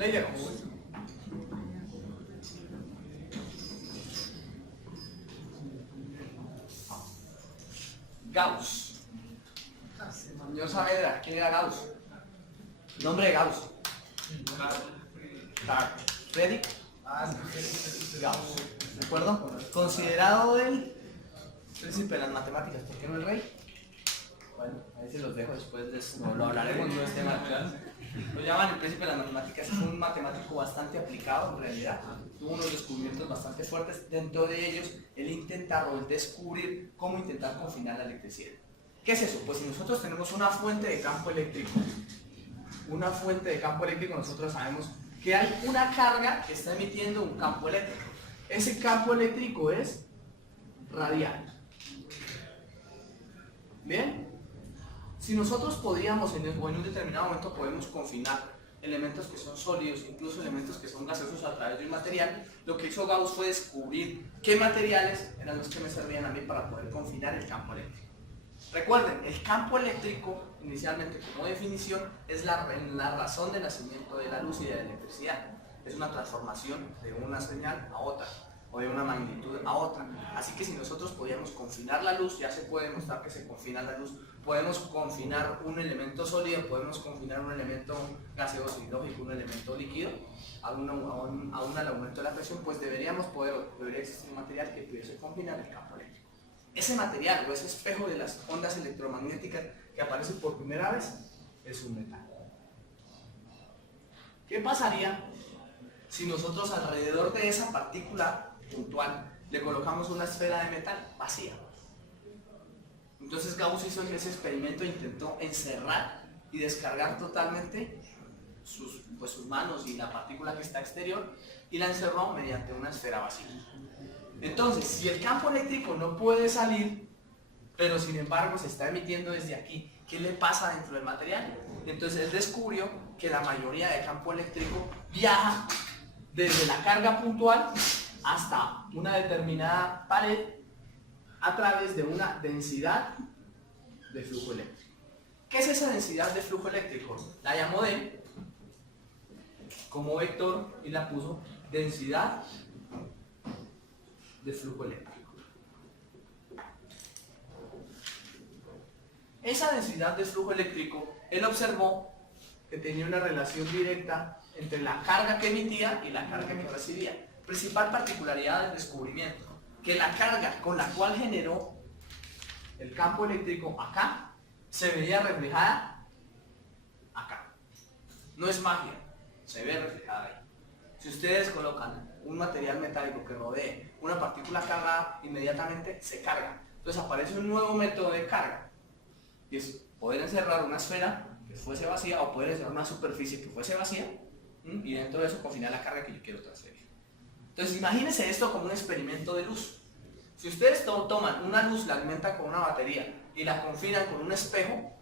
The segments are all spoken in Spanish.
Ley de Gauss. Gauss. Señor Saavedra, ¿quién era Gauss? Nombre de Gauss. Carl Friedrich Gauss. ¿De acuerdo? Considerado el príncipe de las matemáticas. ¿Por qué no el rey? Bueno, ahí se los dejo después, lo hablaremos, no es tema actual. Lo llaman el príncipe de las matemáticas, es un matemático bastante aplicado en realidad. Tuvo unos descubrimientos bastante fuertes, dentro de ellos el intentar o el descubrir cómo intentar confinar la electricidad. ¿Qué es eso? Pues si nosotros tenemos una fuente de campo eléctrico, nosotros sabemos que hay una carga que está emitiendo un campo eléctrico. Ese campo eléctrico es radial. ¿Bien? Si nosotros podíamos, en un determinado momento podemos confinar elementos que son sólidos, incluso elementos que son gaseosos a través de un material, lo que hizo Gauss fue descubrir qué materiales eran los que me servían a mí para poder confinar el campo eléctrico. Recuerden, el campo eléctrico, inicialmente como definición, es la razón de nacimiento de la luz y de la electricidad. Es una transformación de una señal a otra, o de una magnitud a otra. Así que si nosotros podíamos confinar la luz, ya se puede demostrar que se confina la luz, podemos confinar un elemento sólido, podemos confinar un elemento gaseoso y lógico, un elemento líquido, aún al aumento de la presión, pues debería existir un material que pudiese confinar el campo eléctrico. Ese material o ese espejo de las ondas electromagnéticas que aparece por primera vez es un metal. ¿Qué pasaría si nosotros alrededor de esa partícula puntual le colocamos una esfera de metal vacía? Entonces Gauss hizo ese experimento e intentó encerrar y descargar totalmente sus manos y la partícula que está exterior, y la encerró mediante una esfera vacía. Entonces, si el campo eléctrico no puede salir, pero sin embargo se está emitiendo desde aquí, ¿qué le pasa dentro del material? Entonces él descubrió que la mayoría de campo eléctrico viaja desde la carga puntual hasta una determinada pared a través de una densidad de flujo eléctrico. ¿Qué es esa densidad de flujo eléctrico? La llamó D como vector y la puso densidad de flujo eléctrico. Esa densidad de flujo eléctrico, él observó que tenía una relación directa entre la carga que emitía y la carga que recibía. Principal particularidad del descubrimiento, que la carga con la cual generó el campo eléctrico acá, se veía reflejada acá. No es magia, se ve reflejada ahí. Si ustedes colocan un material metálico que rodee una partícula cargada, inmediatamente se carga. Entonces aparece un nuevo método de carga, y es poder encerrar una esfera que fuese vacía o poder encerrar una superficie que fuese vacía, y dentro de eso confinar la carga que yo quiero transferir. Entonces imagínense esto como un experimento de luz. Si ustedes toman una luz, la alimentan con una batería y la confinan con un espejo,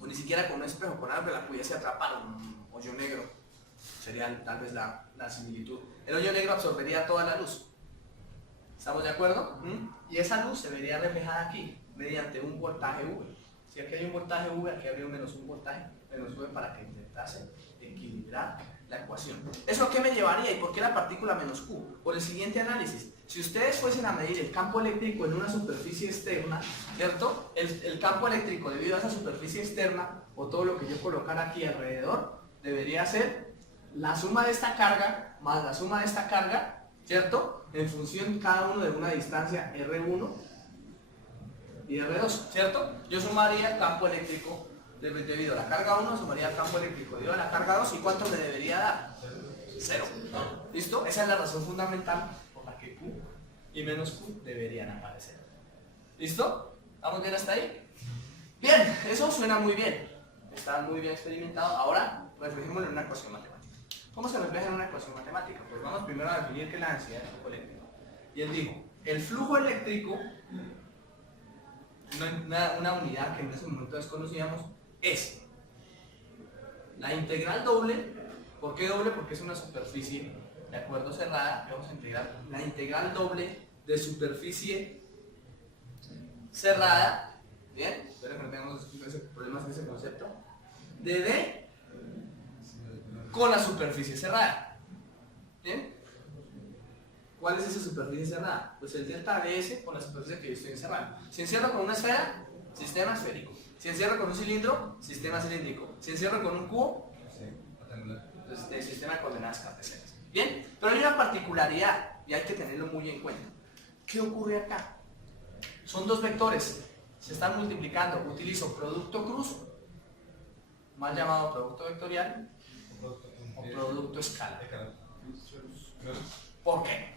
o ni siquiera con un espejo, con algo que la pudiese atrapar, un hoyo negro, sería tal vez la similitud. El hoyo negro absorbería toda la luz. ¿Estamos de acuerdo? Y esa luz se vería reflejada aquí, mediante un voltaje V. Si aquí hay un voltaje V, aquí habría un voltaje menos V para que intentase equilibrar la ecuación. ¿Eso a qué me llevaría y por qué la partícula menos Q? Por el siguiente análisis. Si ustedes fuesen a medir el campo eléctrico en una superficie externa, ¿cierto? El campo eléctrico debido a esa superficie externa, o todo lo que yo colocara aquí alrededor, debería ser la suma de esta carga más la suma de esta carga, ¿cierto? En función cada uno de una distancia R1 y R2, ¿cierto? Yo sumaría el campo eléctrico debido a la carga 1, sumaría el campo eléctrico debido a la carga 2, ¿y cuánto me debería dar? 0. ¿Listo? Esa es la razón fundamental por la que Q y menos Q deberían aparecer. ¿Listo? ¿Vamos bien hasta ahí? Bien, eso suena muy bien. Está muy bien experimentado. Ahora reflejémoslo en una ecuación matemática. ¿Cómo se refleja en una ecuación matemática? Pues vamos primero a definir qué es la densidad de flujo eléctrico. Y él dijo, el flujo eléctrico, una unidad que en ese momento desconocíamos, es la integral doble. ¿Por qué doble? Porque es una superficie, de acuerdo, cerrada. Vamos a integrar la integral doble de superficie cerrada. Bien, espero que no tengamos problemas en ese concepto. De D con la superficie cerrada. ¿Bien? ¿Cuál es esa superficie cerrada? Pues el delta de S con la superficie que yo estoy encerrando. Si encierro con una esfera, sistema esférico. Si encierro con un cilindro, sistema cilíndrico. Si encierro con un cubo, pues, sistema de coordenadas cartesianas. Bien, pero hay una particularidad y hay que tenerlo muy en cuenta. ¿Qué ocurre acá? Son dos vectores, se están multiplicando. Utilizo producto cruz, mal llamado producto vectorial, o producto escalar. ¿Por qué?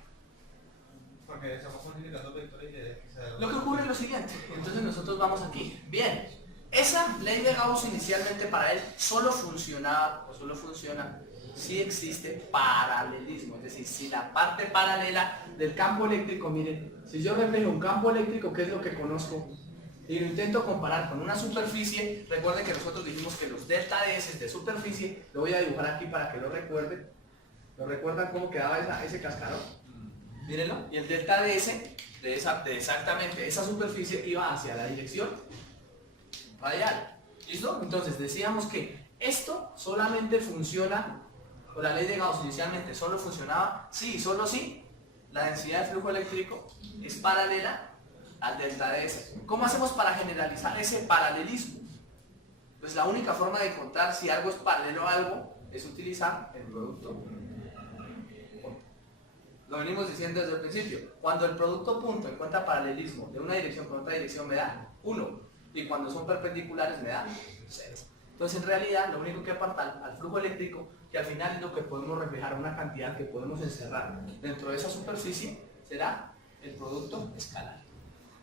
Porque estamos multiplicando vectores y Lo que ocurre es lo siguiente, entonces nosotros vamos aquí. Bien, esa ley de Gauss inicialmente para él solo funcionaba, o solo funciona, si existe paralelismo, es decir, si la parte paralela del campo eléctrico, miren, si yo reflejo un campo eléctrico, que es lo que conozco, y lo intento comparar con una superficie, recuerden que nosotros dijimos que los delta de S de superficie, lo voy a dibujar aquí para que lo recuerden. ¿Lo recuerdan cómo quedaba ese cascarón? Mírenlo. Y el delta de S, de exactamente esa superficie, iba hacia la dirección radial. ¿Listo? Entonces decíamos que esto solamente funciona, o la ley de Gauss inicialmente solo funcionaba, sí, solo si la densidad de flujo eléctrico es paralela al delta de S. ¿Cómo hacemos para generalizar ese paralelismo? Pues la única forma de encontrar si algo es paralelo a algo es utilizar el producto. Lo venimos diciendo desde el principio. Cuando el producto punto encuentra paralelismo de una dirección con otra dirección me da 1. Y cuando son perpendiculares me da 0. Entonces en realidad lo único que aparta al flujo eléctrico, que al final es lo que podemos reflejar, una cantidad que podemos encerrar dentro de esa superficie, será el producto escalar.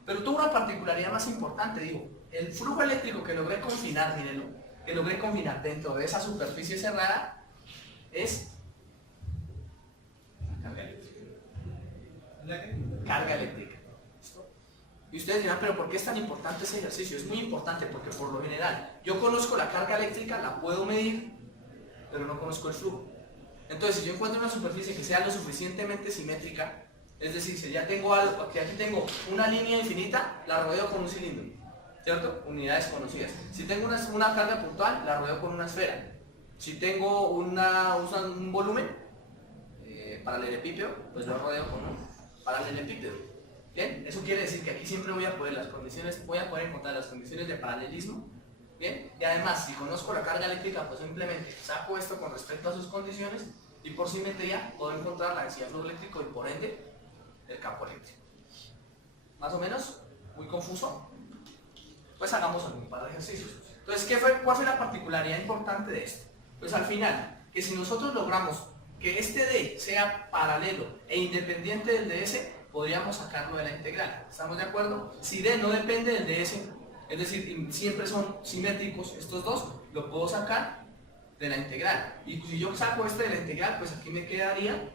Pero tuvo una particularidad más importante, digo, el flujo eléctrico que logré confinar, mírenlo, que logré confinar dentro de esa superficie cerrada es carga eléctrica. ¿Listo? Y ustedes dirán, pero ¿por qué es tan importante ese ejercicio? Es muy importante porque por lo general yo conozco la carga eléctrica, la puedo medir, pero no conozco el flujo. Entonces, si yo encuentro una superficie que sea lo suficientemente simétrica, es decir, si ya tengo algo, aquí tengo una línea infinita, la rodeo con un cilindro, ¿cierto? Unidades conocidas. Si tengo una carga puntual, la rodeo con una esfera. Si tengo un volumen paralelepípedo, pues lo rodeo con un paralelepípedo. ¿Bien? Eso quiere decir que aquí siempre voy a poder encontrar las condiciones de paralelismo. ¿Bien? Y además, si conozco la carga eléctrica, pues simplemente saco esto con respecto a sus condiciones y por simetría puedo encontrar la densidad de flujo eléctrico y por ende el campo eléctrico. ¿Más o menos? ¿Muy confuso? Pues hagamos algún par de ejercicios. Entonces, ¿cuál fue la particularidad importante de esto? Pues al final, que si nosotros logramos que este D sea paralelo e independiente del ds, podríamos sacarlo de la integral. ¿Estamos de acuerdo? Si D no depende del ds, es decir, siempre son simétricos estos dos, lo puedo sacar de la integral. Y si yo saco este de la integral, pues aquí me quedaría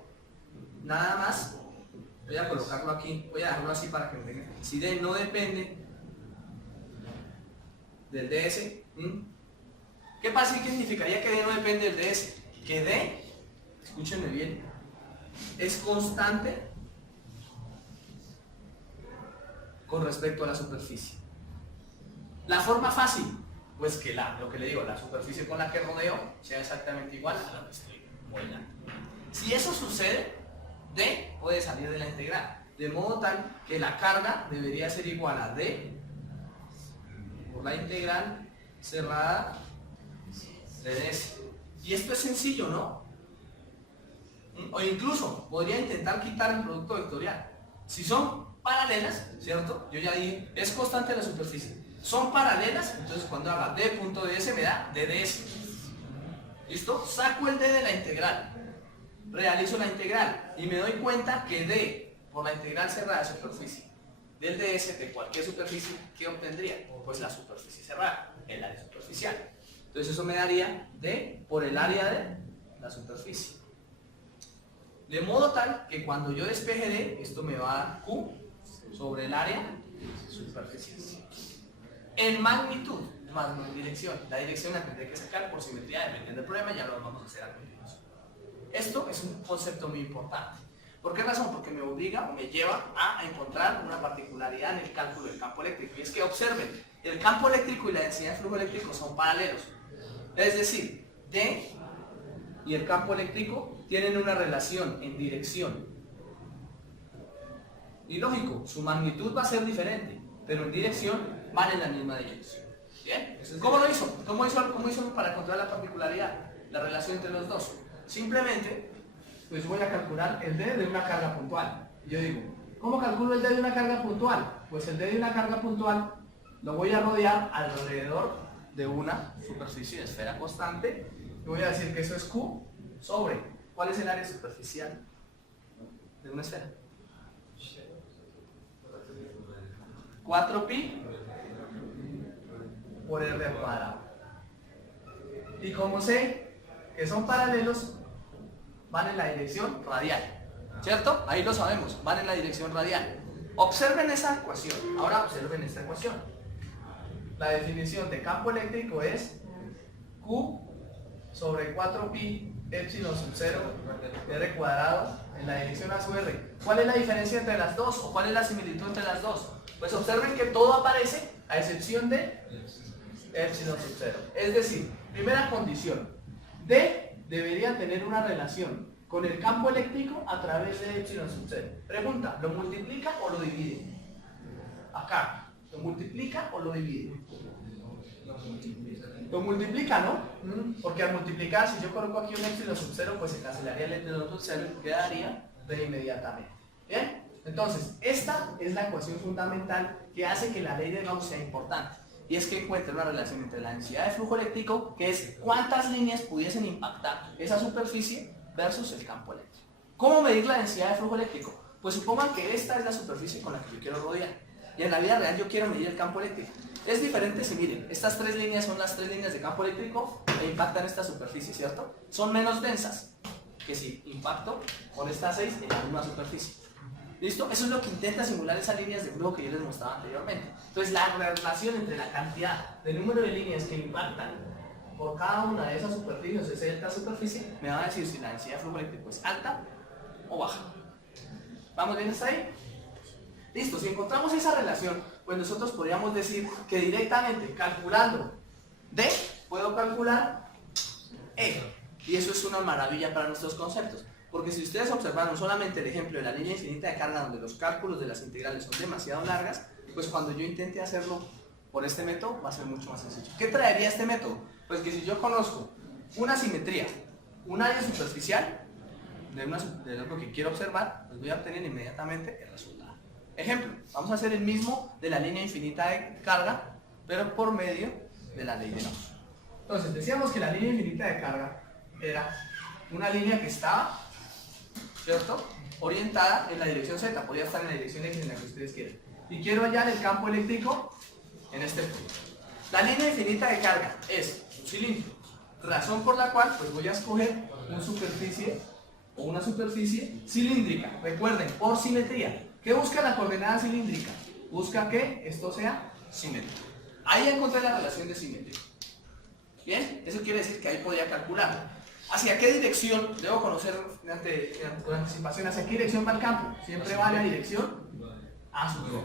nada más. Voy a colocarlo aquí, voy a dejarlo así para que me tenga. Si D no depende del ds, ¿qué pasa? ¿Qué significaría que D no depende del ds? Que D, escúchenme bien, es constante con respecto a la superficie. La forma fácil, pues que lo que le digo, la superficie con la que rodeo sea exactamente igual a la que estoy modelando. Si eso sucede, D puede salir de la integral, de modo tal que la carga debería ser igual a D por la integral cerrada de ds. Y esto es sencillo, ¿no? O incluso podría intentar quitar el producto vectorial. Si son paralelas, ¿cierto? Yo ya dije, es constante la superficie. Son paralelas, entonces cuando haga d.ds me da dds. ¿Listo? Saco el d de la integral. Realizo la integral y me doy cuenta que d por la integral cerrada de superficie del ds de cualquier superficie, ¿qué obtendría? Pues la superficie cerrada, el área superficial. Entonces eso me daría d por el área de la superficie. De modo tal que cuando yo despeje d, esto me va a dar q sobre el área superficial. En magnitud, más no en dirección. La dirección la tendré que sacar por simetría dependiendo del problema, ya lo vamos a hacer a continuación. Esto es un concepto muy importante. ¿Por qué razón? Porque me obliga o me lleva a encontrar una particularidad en el cálculo del campo eléctrico. Y es que observen, el campo eléctrico y la densidad de flujo eléctrico son paralelos. Es decir, D y el campo eléctrico tienen una relación en dirección. Y lógico, su magnitud va a ser diferente, pero en dirección van en la misma dirección. ¿Bien? ¿Cómo lo hizo? ¿Cómo hizo para encontrar la particularidad? La relación entre los dos. Simplemente, pues voy a calcular el D de una carga puntual. Y yo digo, ¿cómo calculo el D de una carga puntual? Pues el D de una carga puntual lo voy a rodear alrededor de una superficie de esfera constante. Y voy a decir que eso es Q sobre. ¿Cuál es el área superficial de una esfera? 4pi por r al cuadrado. Y como sé que son paralelos, van en la dirección radial, ¿cierto? Ahí lo sabemos, van en la dirección radial. Observen esa ecuación. Ahora observen esta ecuación. La definición de campo eléctrico es Q sobre 4pi epsilon sub 0 r cuadrado en la dirección a sub r. ¿Cuál es la diferencia entre las dos? ¿O cuál es la similitud entre las dos? Pues observen que todo aparece a excepción de epsilon sub 0. Es decir, primera condición, D debería tener una relación con el campo eléctrico a través de epsilon sub 0. Pregunta, ¿lo multiplica o lo divide? Acá, ¿lo multiplica o lo divide? Lo multiplica, ¿no? Porque al multiplicar, si yo coloco aquí un epsilon sub 0, pues se cancelaría el epsilon sub 0 y quedaría de inmediatamente. ¿Bien? Entonces, esta es la ecuación fundamental que hace que la ley de Gauss sea importante. Y es que encuentra una relación entre la densidad de flujo eléctrico, que es cuántas líneas pudiesen impactar esa superficie, versus el campo eléctrico. ¿Cómo medir la densidad de flujo eléctrico? Pues supongan que esta es la superficie con la que yo quiero rodear. Y en la vida real yo quiero medir el campo eléctrico. Es diferente si miren, estas tres líneas son las tres líneas de campo eléctrico e impactan esta superficie, ¿cierto? Son menos densas que si impacto con estas 6 en la misma superficie. ¿Listo? Eso es lo que intenta simular esas líneas de flujo que yo les mostraba anteriormente. Entonces la relación entre la cantidad de número de líneas que impactan por cada una de esas superficies, esa delta superficie, me va a decir si la densidad de flujo eléctrico es alta o baja. ¿Vamos bien hasta ahí? Listo, si encontramos esa relación, pues nosotros podríamos decir que directamente calculando D, puedo calcular E. Y eso es una maravilla para nuestros conceptos. Porque si ustedes observaron solamente el ejemplo de la línea infinita de carga donde los cálculos de las integrales son demasiado largas, pues cuando yo intente hacerlo por este método va a ser mucho más sencillo. ¿Qué traería este método? Pues que si yo conozco una simetría, un área superficial de lo que quiero observar, pues voy a obtener inmediatamente el resultado. Ejemplo, vamos a hacer el mismo de la línea infinita de carga, pero por medio de la ley de Gauss. Entonces decíamos que la línea infinita de carga era una línea que estaba, ¿cierto?, orientada en la dirección Z, podría estar en la dirección X en la que ustedes quieran. Y quiero hallar el campo eléctrico en este punto. La línea infinita de carga es un cilindro, razón por la cual pues voy a escoger una superficie o una superficie cilíndrica. Recuerden, por simetría. ¿Qué busca la coordenada cilíndrica? Busca que esto sea simétrico. Ahí encontré la relación de simetría. Bien, eso quiere decir que ahí podría calcular. ¿Hacia qué dirección? Debo conocer con anticipación hacia qué dirección va el campo. Siempre va en la dirección a su rho.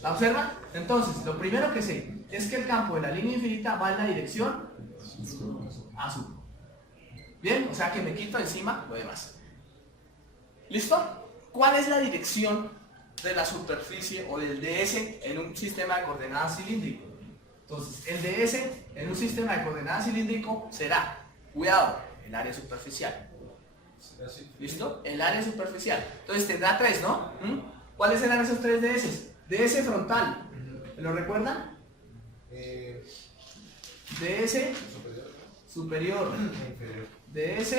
¿La observan? Entonces, lo primero que sé es que el campo de la línea infinita va en la dirección a su rho. Bien, o sea que me quito encima lo demás. ¿Listo? ¿Cuál es la dirección de la superficie o del DS en un sistema de coordenadas cilíndrico? Entonces, el DS en un sistema de coordenadas cilíndrico será, cuidado, el área superficial. ¿Listo? El área superficial. Entonces tendrá 3, ¿no? ¿Cuáles serán esos 3 DS? DS frontal. ¿Me lo recuerdan? DS superior. DS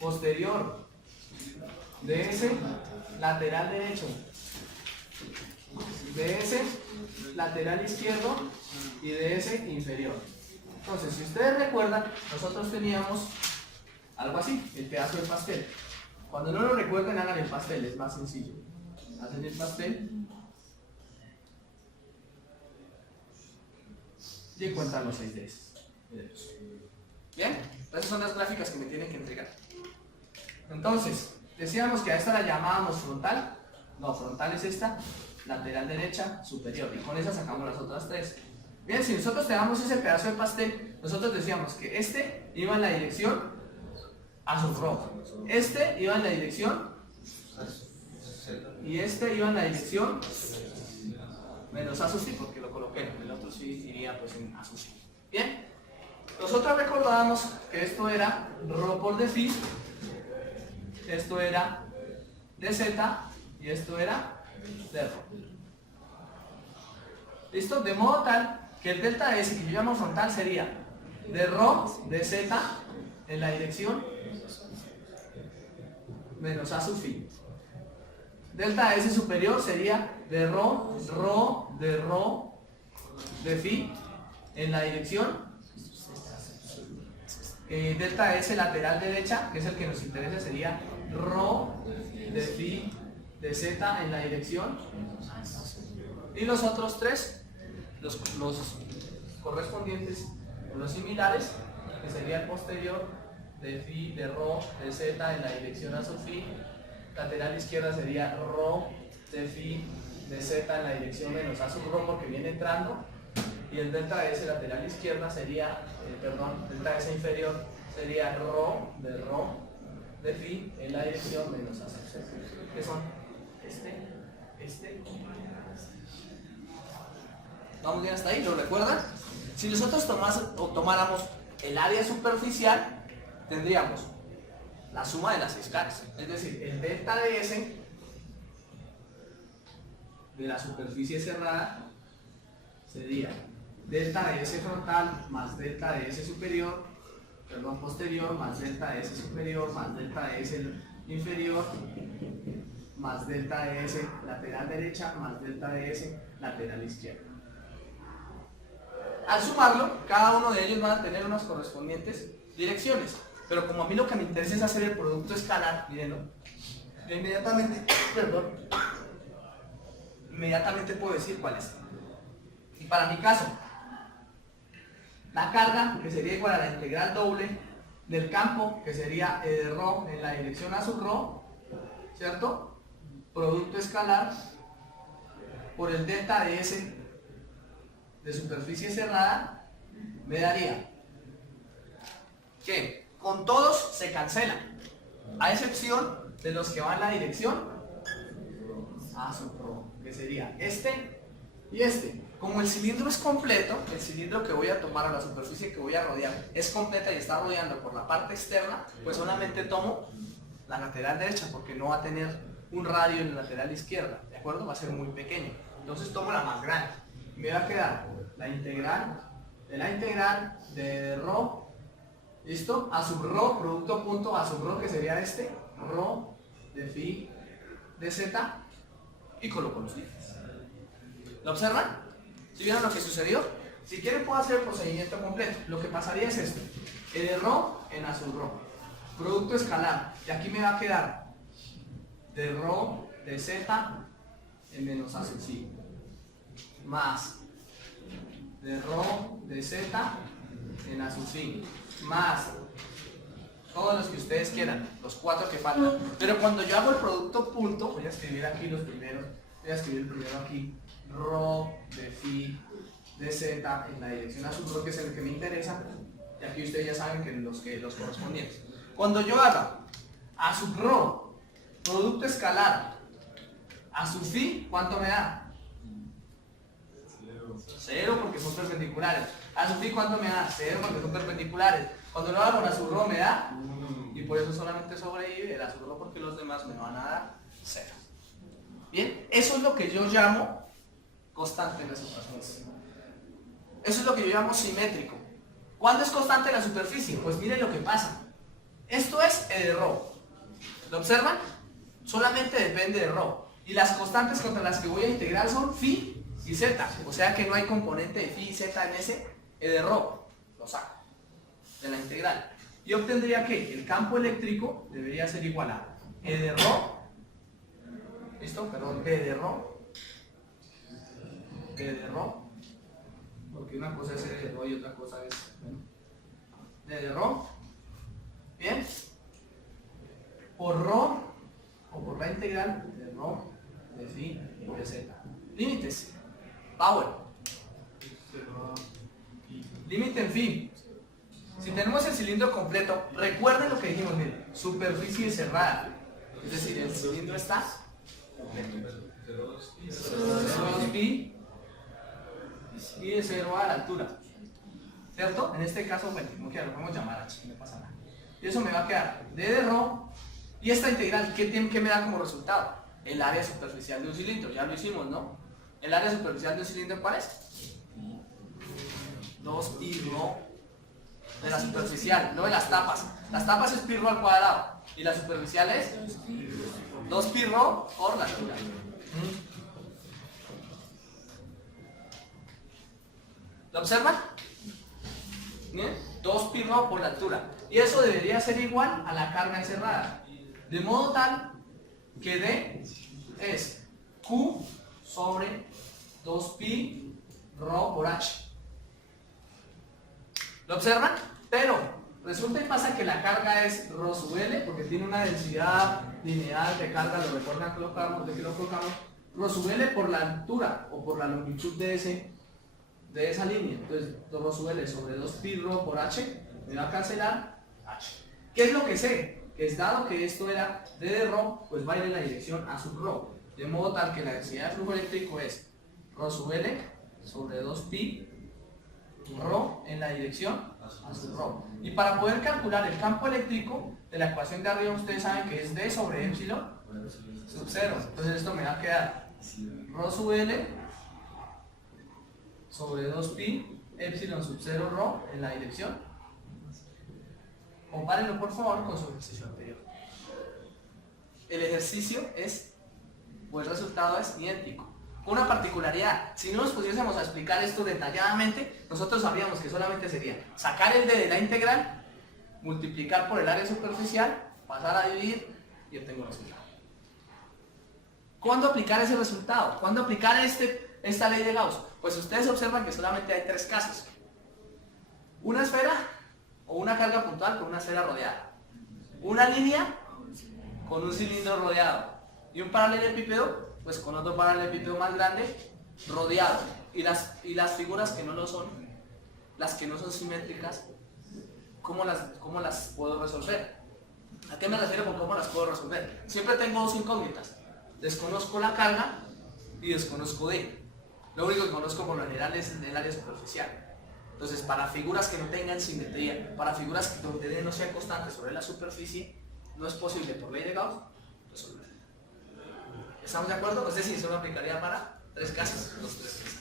posterior. DS lateral derecho. DS lateral izquierdo y DS inferior. Entonces, si ustedes recuerdan, nosotros teníamos algo así, el pedazo de pastel. Cuando no lo recuerden, hagan el pastel, es más sencillo. Hacen el pastel y encuentran los 6 DS. Bien, esas son las gráficas que me tienen que entregar. Entonces, decíamos que a esta la llamábamos frontal. No, frontal es esta, lateral derecha, superior. Y con esa sacamos las otras 3. Bien, si nosotros teníamos ese pedazo de pastel, nosotros decíamos que este iba en la dirección a su rho, este iba en la dirección y este iba en la dirección menos a su phi, porque lo coloqué, el otro sí iría pues en a su phi. Bien, nosotros recordábamos que esto era rho por d phi, esto era dz y esto era d rho. ¿Listo? De modo tal que el delta S que yo llamo frontal sería de rho de z en la dirección menos a sub phi. Delta S superior sería de rho de phi en la dirección delta S lateral derecha, que es el que nos interesa, sería rho de phi de z en la dirección, y los otros tres, los correspondientes o los similares, que sería el posterior de phi de rho de z en la dirección a sub phi, lateral izquierda sería rho de phi de z en la dirección menos a sub rho porque viene entrando, y el delta S lateral izquierda sería, delta S inferior sería rho de phi en la dirección menos a sub z, que son este. ¿Vamos bien hasta ahí? ¿Lo recuerdan? Si nosotros tomáramos el área superficial, tendríamos la suma de las 6 caras, es decir, el delta de S de la superficie cerrada sería delta de S frontal más delta de S posterior más delta de S superior más delta de S inferior más delta de S lateral derecha más delta de S lateral izquierda. Al sumarlo, cada uno de ellos van a tener unas correspondientes direcciones, pero como a mí lo que me interesa es hacer el producto escalar, mírenlo, inmediatamente puedo decir cuál es. Y para mi caso, la carga, que sería igual a la integral doble del campo, que sería E de rho en la dirección a sub rho, ¿cierto? Producto escalar por el delta de S de superficie cerrada, me daría que con todos se cancelan, a excepción de los que van en la dirección a sub rho, que sería este y este. Como el cilindro es completo, el cilindro que voy a tomar a la superficie que voy a rodear es completa y está rodeando por la parte externa, pues solamente tomo la lateral derecha porque no va a tener un radio en la lateral izquierda, ¿de acuerdo? Va a ser muy pequeño. Entonces tomo la más grande. Me va a quedar la integral de rho, ¿listo? A sub rho, producto punto a sub rho, que sería este, rho de phi de z, y coloco los límites. ¿Lo observan? ¿Sí vieron lo que sucedió? Si quieren puedo hacer el procedimiento completo. Lo que pasaría es esto: E de rho en a sub rho, producto escalar, y aquí me va a quedar de rho de z en menos a sub phi, más de rho de z en a sub phi, más todos los que ustedes quieran, los 4 que faltan. Pero cuando yo hago el producto punto, voy a escribir aquí los primeros, voy a escribir el primero aquí, rho de phi de z en la dirección a sub rho, que es el que me interesa, y aquí ustedes ya saben que los correspondientes. Cuando yo haga a sub rho, producto escalar, a sub phi, ¿cuánto me da? 0 porque son perpendiculares. A sub phi, ¿cuánto me da? 0 porque son perpendiculares. Cuando lo hago con a sub rho me da, y por eso solamente sobrevive el a sub rho porque los demás me van a dar 0. Bien, eso es lo que yo llamo constante en la superficie. Eso es lo que yo llamo simétrico. ¿Cuándo es constante la superficie? Pues miren lo que pasa. Esto es E de rho. ¿Lo observan? Solamente depende de rho. Y las constantes contra las que voy a integrar son phi y z. O sea que no hay componente de phi y z en ese E de rho. Lo saco de la integral. Y obtendría que el campo eléctrico debería ser igual a E de rho. ¿Listo? Perdón, D de rho. D de rho. Porque una cosa es E de rho y otra cosa es D de rho. Bien. Por rho, o por la integral de rho de phi y de z. Límites. Power. Límite en fin. Si tenemos el cilindro completo, recuerden lo que dijimos, miren, superficie cerrada. Es decir, el cilindro está completo. 2pi y de 0 a la altura. ¿Cierto? En este caso, bueno, como quiera, lo podemos llamar h, no pasa nada. Y eso me va a quedar d de rho. Y esta integral, ¿qué me da como resultado? El área superficial de un cilindro. Ya lo hicimos, ¿no? El área superficial de un cilindro, ¿cuál es? 2pi rho de la superficial, no de las tapas. Las tapas es pi rho al cuadrado. Y la superficial es 2pi rho por la altura. ¿Lo observan? ¿Bien? 2pi rho por la altura. Y eso debería ser igual a la carga encerrada. De modo tal que D es Q sobre 2pi rho por H. ¿Lo observan? Pero resulta y pasa que la carga es rho sub L, porque tiene una densidad lineal de carga, lo recuerdan que lo colocamos, rho sub L por la altura o por la longitud de esa línea. Entonces, rho sub L sobre 2pi rho por H me va a cancelar H. ¿Qué es lo que sé? Que es dado que esto era D de rho, pues va a ir en la dirección a sub rho. De modo tal que la densidad de flujo eléctrico es rho sub L sobre 2pi rho en la dirección a sub rho. Y para poder calcular el campo eléctrico de la ecuación de arriba, ustedes saben que es D sobre epsilon sub 0. Entonces esto me va a quedar rho sub L sobre 2pi epsilon sub 0 rho en la dirección. Compárenlo por favor con su ejercicio anterior. El ejercicio o el resultado es idéntico. Una particularidad, si no nos pusiésemos a explicar esto detalladamente, nosotros sabríamos que solamente sería sacar el d de la integral, multiplicar por el área superficial, pasar a dividir y obtengo el resultado. ¿Cuándo aplicar ese resultado? ¿Cuándo aplicar esta ley de Gauss? Pues ustedes observan que solamente hay tres casos. Una esfera o una carga puntual con una esfera rodeada. Una línea con un cilindro rodeado. Y un paralelepípedo, pues con otro paralelepípedo más grande, rodeado. Y las figuras que no lo son, las que no son simétricas, ¿cómo las puedo resolver? ¿A qué me refiero con cómo las puedo resolver? Siempre tengo dos incógnitas. Desconozco la carga y desconozco D. Lo único que conozco por lo general es el área superficial. Entonces, para figuras que no tengan simetría, para figuras donde D no sea constante sobre la superficie, no es posible por ley de Gauss resolver. ¿Estamos de acuerdo? Es decir, solo aplicaría para tres casos, los tres casos.